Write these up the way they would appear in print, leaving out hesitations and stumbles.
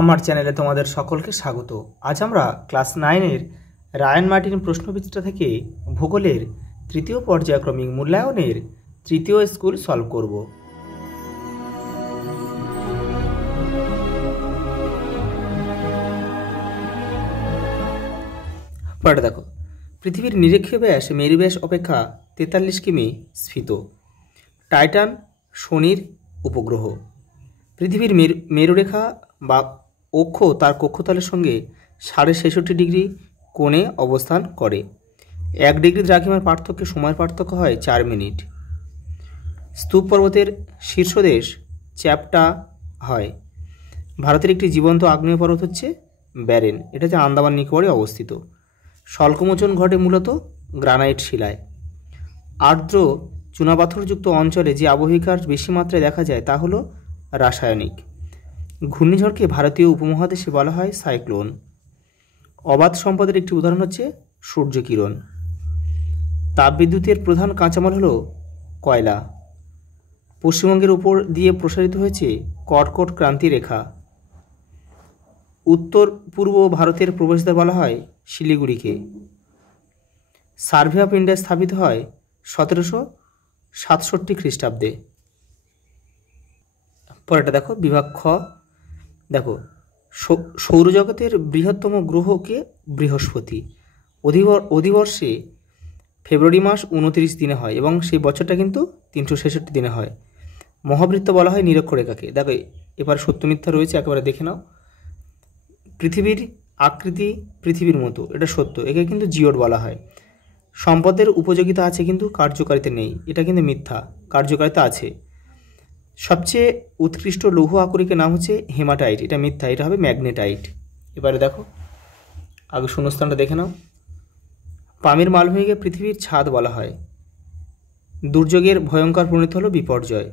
আমার চ্যানেলে তোমাদের সকলকে স্বাগত। আজ আমরা ক্লাস 9-এর রায়ান মার্টিন প্রশ্নবিচিত্রা থেকে ভূগোলের তৃতীয় পর্যায়ক্রমিক মূল্যায়নের তৃতীয় স্কুল সলভ করব। পরেটা দেখো, পৃথিবীর নিরীক্ষীয় ব্যাস মেরু ব্যাস অপেক্ষা 43 কিমি স্ফীত। টাইটান শনির উপগ্রহ। পৃথিবীর মেরুরেখা বা অক্ষ তার কক্ষতলের সঙ্গে 66.5 ডিগ্রি কোণে অবস্থান করে। 1 ডিগ্রি দ্রাঘিমার পার্থক্যে সময়ের পার্থক্য হয় 4 মিনিট। স্তূপ পর্বতের শীর্ষদেশ চ্যাপ্টা হয়। ভারতের একটি জীবন্ত আগ্নেয় পর্বত হচ্ছে ব্যারেন, এটা হচ্ছে আন্দামান নিকোবরে অবস্থিত। স্বল্পমোচন ঘটে মূলত গ্রানাইট শিলায়। আর্দ্র চুনাপাথরযুক্ত অঞ্চলে যে আবহিকার বেশি মাত্রায় দেখা যায় তা হলো রাসায়নিক। ঘূর্ণিঝড়কে ভারতীয় উপমহাদেশে বলা হয় সাইক্লোন। অবাধ সম্পদের একটি উদাহরণ হচ্ছে সূর্যকিরণ। তাপবিদ্যুতের প্রধান কাঁচামাল হলো কয়লা। পশ্চিমবঙ্গের উপর দিয়ে প্রসারিত হয়েছে কর্কট ক্রান্তি রেখা। উত্তর পূর্ব ভারতের প্রবেশদ্বার বলা হয় শিলিগুড়িকে। সার্ভে অফ ইন্ডিয়া স্থাপিত হয় 1767 খ্রিস্টাব্দে। পরেটা দেখো, বিভাগ খ। দেখো, সৌরজগতের বৃহত্তম গ্রহকে বৃহস্পতি। অধিবর্ষে ফেব্রুয়ারি মাস 29 দিনে হয় এবং সেই বছরটা কিন্তু 366 দিনে হয়। মহাবৃত্ত বলা হয় নিরক্ষরেখাকে। দেখো, এবার সত্য মিথ্যা রয়েছে, একেবারে দেখে নাও। পৃথিবীর আকৃতি পৃথিবীর মতো, এটা সত্য, একে কিন্তু জিওড বলা হয়। সম্পদের উপযোগিতা আছে কিন্তু কার্যকারিতা নেই, এটা কিন্তু মিথ্যা, কার্যকারিতা আছে। সবচেয়ে উৎকৃষ্ট লৌহ আকরিকের নাম হচ্ছে হেমাটাইট, এটা মিথ্যা, এটা হবে ম্যাগনেটাইট। এবারে দেখো, আগে শূন্যস্থানটা দেখে নাও। পামির মালভূমিকে পৃথিবীর ছাদ বলা হয়। দুর্যোগের ভয়ঙ্কর পরিণতি হলো বিপর্যয়।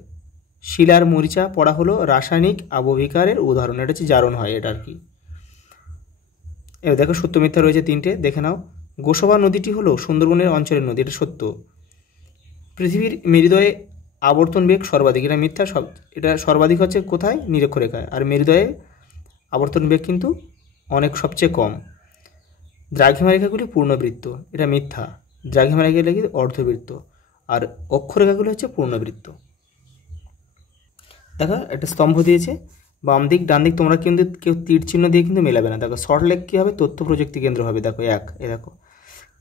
শিলার মরিচা পড়া হলো রাসায়নিক আবহবিকারের উদাহরণ, এটা হচ্ছে জারণ হয়, এটা আর কি। এবার দেখো, সত্য মিথ্যা রয়েছে 3টে, দেখে নাও। গোসবা নদীটি হলো সুন্দরবনের অঞ্চলের নদী, এটা সত্য। পৃথিবীর মেরুদয়ে আবর্তন বেগ সর্বাধিক, এটা মিথ্যা। এটা সর্বাধিক হচ্ছে কোথায়? নিরক্ষরেখায়। আর মেরুদয়ে আবর্তন বেগ কিন্তু সবচেয়ে কম। দ্রাঘিমা রেখাগুলি পূর্ণবৃত্ত, এটা মিথ্যা। দ্রাঘিমা রেখাগুলি অর্ধবৃত্ত আর অক্ষরেখাগুলি হচ্ছে পূর্ণবৃত্ত। দেখো, একটা স্তম্ভ দিয়েছে, বাম দিক ডান দিক তোমরা কিন্তু কেউ তীর চিহ্ন দিয়ে কিন্তু মেলাবে না। দেখো, সল্টলেক কী হবে? তথ্য প্রযুক্তি কেন্দ্র হবে। দেখো, দেখো,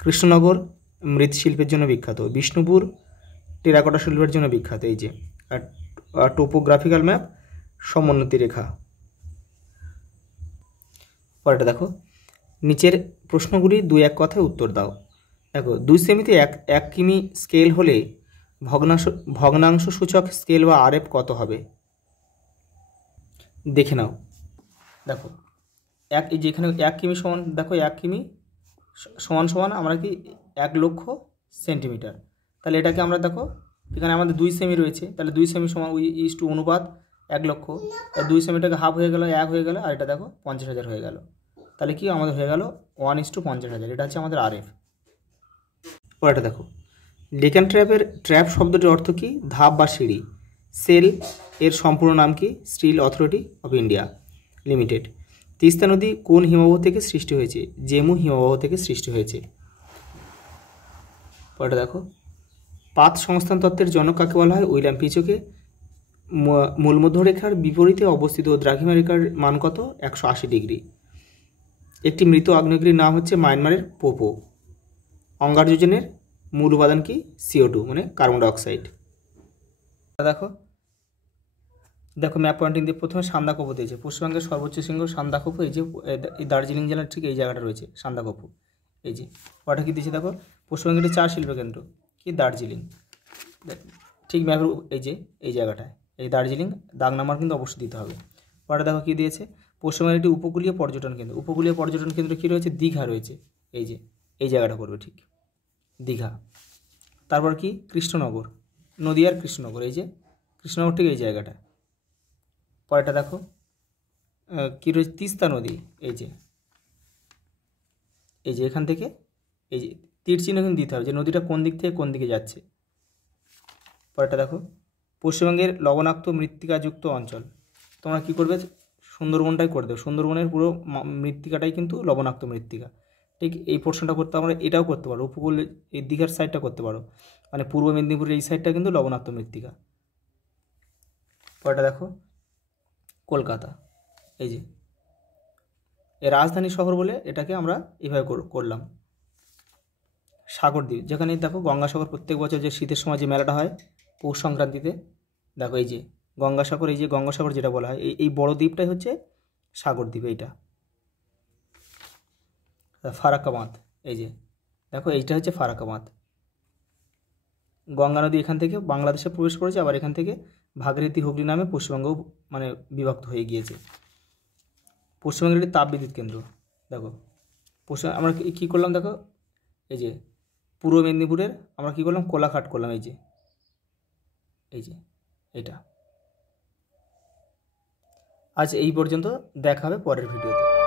কৃষ্ণনগর মৃৎশিল্পের জন্য বিখ্যাত। বিষ্ণুপুর টেরাকোটা শিল্পের জন্য বিখ্যাত। এই যে টোপোগ্রাফিক্যাল ম্যাপ, সমোন্নতি রেখা। পরেটা দেখো, নিচের প্রশ্নগুলি 2-1 কথায় উত্তর দাও। দেখো, 2 সেমিতে 1 কিমি স্কেল হলে ভগ্নাংশ সূচক স্কেল বা আরএফ কত হবে? দেখে নাও। দেখো, যেখানে 1 কিমি সমান, দেখো 1 কিমি সমান আমরা কি 1 লক্ষ সেন্টিমিটার। তাহলে এটাকে আমরা দেখো, এখানে আমাদের 2 সেমি রয়েছে, তাহলে 2 সেমি সমান ইস টু অনুপাত 1 লক্ষ। 2 সেমিটাকে হাফ হয়ে গেল, 1 হয়ে গেল, আর এটা দেখো 50,000 হয়ে গেল। তাহলে কি আমাদের হয়ে গেল 1:50,000, এটা হচ্ছে আমাদের আরএফ। পরেটা দেখো, ডেকান ট্র্যাপ শব্দটির অর্থ কি? ধাপ বা সিঁড়ি। সেল এর সম্পূর্ণ নাম কি? Steel Authority of India Limited. Teesta নদী কোন হিমবাহ থেকে সৃষ্টি হয়েছে? জেমু হিমবাহ থেকে সৃষ্টি হয়েছে। পরেটা দেখো, পাত সংস্থান তত্ত্বের জনক কাকে বলা হয়? উইলিয়াম পিচকে। মূলমধ্যরেখার বিপরীতে অবস্থিত দ্রাঘিমা রেখার মান কত? 180 ডিগ্রি। একটি মৃত আগ্নেয়গিরির নাম হচ্ছে মায়ানমারের পোপো। অঙ্গারযোজনের মূল উপাদান কি? CO2 মানে কার্বন ডাইঅক্সাইড। দেখো ম্যাপ পয়েন্টিং দিয়ে প্রথমে সান্দাকফু দিয়েছে। পশ্চিমবঙ্গের সর্বোচ্চ শৃঙ্গ সান্দাকফু, এই যে দার্জিলিং জেলার ঠিক এই জায়গাটা রয়েছে সান্দাকফু। এই যে ওটা কি দিয়েছে? দেখো, পশ্চিমবঙ্গের 4 শিল্পকেন্দ্র কি? দার্জিলিং। ঠিক ম্যাপের এই জায়গাটায় এই দার্জিলিং দাগ নাম্বার কিন্তু অবশ্যই দিতে হবে। ওটা দেখো কি দিয়েছে? পশ্চিমবঙ্গের একটি উপকূলীয় পর্যটন কেন্দ্র। উপকূলীয় পর্যটন কেন্দ্র কী রয়েছে? দীঘা রয়েছে। এই জায়গাটা পড়বে ঠিক, দীঘা। তারপর কি? কৃষ্ণনগর, নদীয়ার কৃষ্ণনগর, এই যে কৃষ্ণনগর ঠিক এই জায়গাটা। পরেরটা দেখো কী রয়েছে? তিস্তা নদী, এই যে এখান থেকে এই যে তীর চিহ্ন কিন্তু দিতে হবে যে নদীটা কোন দিক থেকে কোন দিকে যাচ্ছে। পরেরটা দেখো, পশ্চিমবঙ্গের লবণাক্ত মৃত্তিকাযুক্ত অঞ্চল। তোমরা কি করবে? সুন্দরবনটাই করে দেবো। সুন্দরবনের পুরো মৃত্তিকাটাই কিন্তু লবণাক্ত মৃত্তিকা। ঠিক এই পোর্শনটা করতে আমরা এটাও করতে পারো, উপকূল এই দীঘার সাইডটা করতে পারো, মানে পূর্ব মেদিনীপুরের এই সাইডটা কিন্তু লবণাক্ত মৃত্তিকা। পরেরটা দেখো কলকাতা, এই যে এর রাজধানী শহর বলে এটাকে আমরা এইভাবে করলাম। সাগরদ্বীপ, যেখানে দেখো গঙ্গাসাগর প্রত্যেক বছর যে শীতের সময় যে মেলাটা হয় পৌষ সংক্রান্তিতে, দেখো এই যে গঙ্গাসাগর, এই যে গঙ্গাসাগর যেটা বলা হয়, এই বড় দ্বীপটাই হচ্ছে সাগরদ্বীপ। এইটা ফারাক্কা বাঁধ, এই যে দেখো এইটা হচ্ছে ফারাক্কা বাঁধ। গঙ্গা নদী এখান থেকে বাংলাদেশে প্রবেশ করেছে, আবার এখান থেকে ভাগীরথী হুগলি নামে পশ্চিমবঙ্গও মানে বিভক্ত হয়ে গিয়েছে। পশ্চিমবঙ্গের একটি তাপবিদ্যুৎ কেন্দ্র। দেখো পশ্চিম আমরা কী করলাম, দেখো এই যে পূর্ব মেদিনীপুরের আমরা কী করলাম, কোলাঘাট করলাম, এই যে এটা। আজ এই পর্যন্ত, দেখা হবে পরের ভিডিওতে।